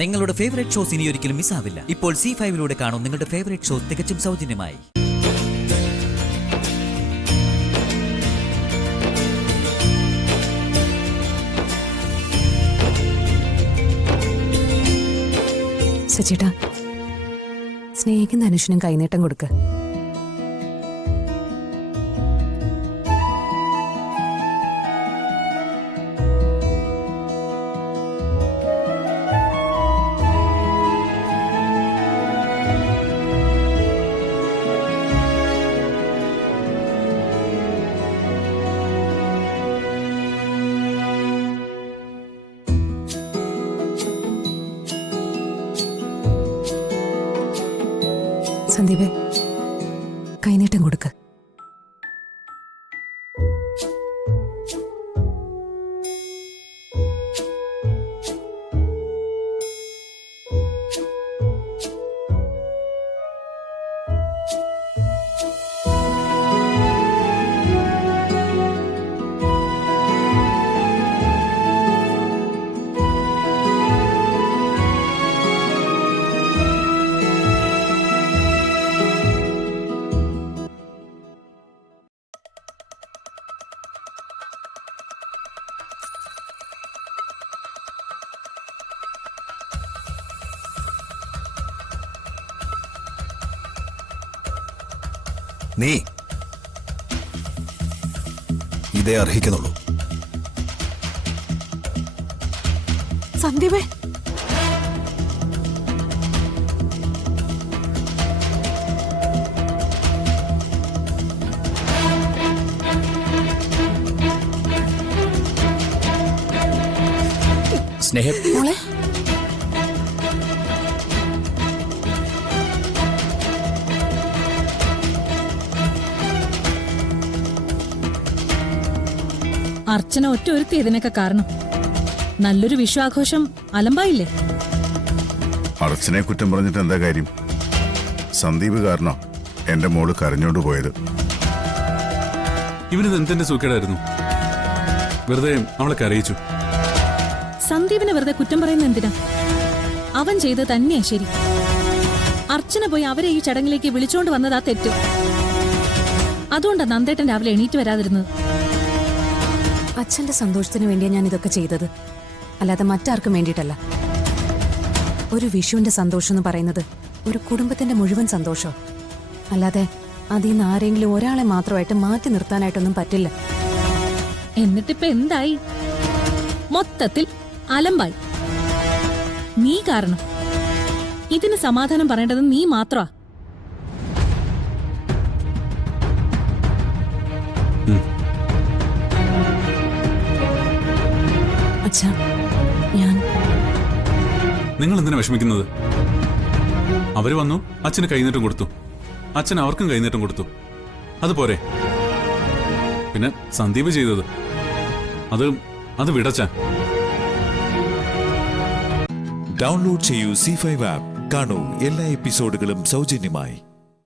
നിങ്ങളുടെ favourite shows ഇനി ഒരിക്കലും മിസ്സാവില്ല. ഇപ്പോൾ C5-ലൂടെ കാണും നിങ്ങളുടെ ഫേവറേറ്റ് ഷോസ് തികച്ചും സൗജന്യമായി. സച്ചേട്ടാ, സ്നേഹിക്കുന്ന അനുഷനും കൈനീട്ടം കൊടുക്ക. സന്ദീപേ, കൈനീട്ടം കൊടുക്ക. നീ ഇതേ അർഹിക്കുന്നുള്ളൂ. സന്ദീപേ, സ്നേഹം മോളെ, അർച്ചന ഒറ്റ ഒരുത്തി ഇതിനൊക്കെ കാരണം. നല്ലൊരു വിശ്വാഘോഷം അലമ്പായില്ലേ? അർച്ചനയെ കുറ്റം പറഞ്ഞിട്ട് എന്താ കാര്യം? സന്ദീപ് കാരണോ എന്റെ മോള് കരഞ്ഞോണ്ട് പോയത്. ഇവനിത് എന്തിന്റെ സൂക്കേടായിരുന്നു? വെറുതെ അവളെ കരയിച്ചു. സന്ദീപിനെ വെറുതെ കുറ്റം പറയുന്ന എന്തിനാ? അവൻ ചെയ്ത് തന്നെയാ ശരി. അർച്ചന പോയി അവരെ ഈ ചടങ്ങിലേക്ക് വിളിച്ചോണ്ട് വന്നതാ തെറ്റ്. അതുകൊണ്ടാ നന്ദേട്ടൻ രാവിലെ എണീറ്റ് വരാതിരുന്നത്. അച്ഛന്റെ സന്തോഷത്തിന് വേണ്ടിയാ ഞാൻ ഇതൊക്കെ ചെയ്തത്, അല്ലാതെ മറ്റാർക്കും വേണ്ടിയിട്ടല്ല. ഒരു വിഷുവിന്റെ സന്തോഷം എന്ന് പറയുന്നത് ഒരു കുടുംബത്തിന്റെ മുഴുവൻ സന്തോഷം, അല്ലാതെ അതിൽ നിന്ന് ആരെങ്കിലും ഒരാളെ മാത്രമായിട്ട് മാറ്റി നിർത്താനായിട്ടൊന്നും പറ്റില്ല. എന്നിട്ടിപ്പ എന്തായി? മൊത്തത്തിൽ അലമ്പായി. നീ കാരണം. ഇതിന് സമാധാനം പറയേണ്ടത് നീ മാത്രമാ. അച്ഛാ, ഞാൻ നിങ്ങൾ എന്തിനാ വിഷമിക്കുന്നത്? അവര് വന്നു, അച്ഛന് കൈനീട്ടം കൊടുത്തു, അച്ഛൻ അവർക്കും കൈനീട്ടം കൊടുത്തു. അതുപോരെ? പിന്നെ സന്ദീപ് ചെയ്തത് അത് വിടച്ച. ഡൗൺലോഡ് ചെയ്യൂ C5 ആപ്പ്. കാണൂ എല്ലാ എപ്പിസോഡുകളും സൗജന്യമായി.